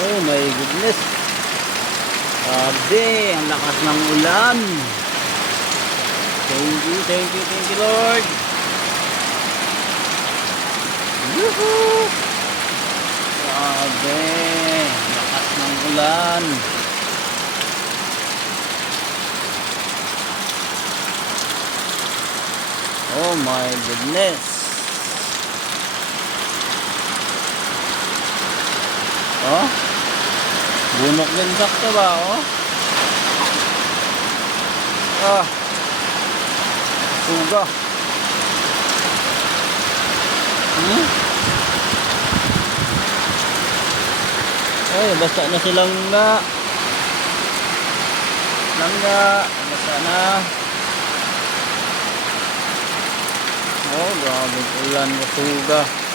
Oh my goodness. Grabe, ang lakas ng ulan. Thank you, thank you, thank you Lord. Yuhuu. Grabe, lakas ng ulan. Oh my goodness. Oh, bunok din sakto ba? Oh, ah, suga. Ay, basta na silang nga. Langga, basta na. Oh, grabe ulan, suga.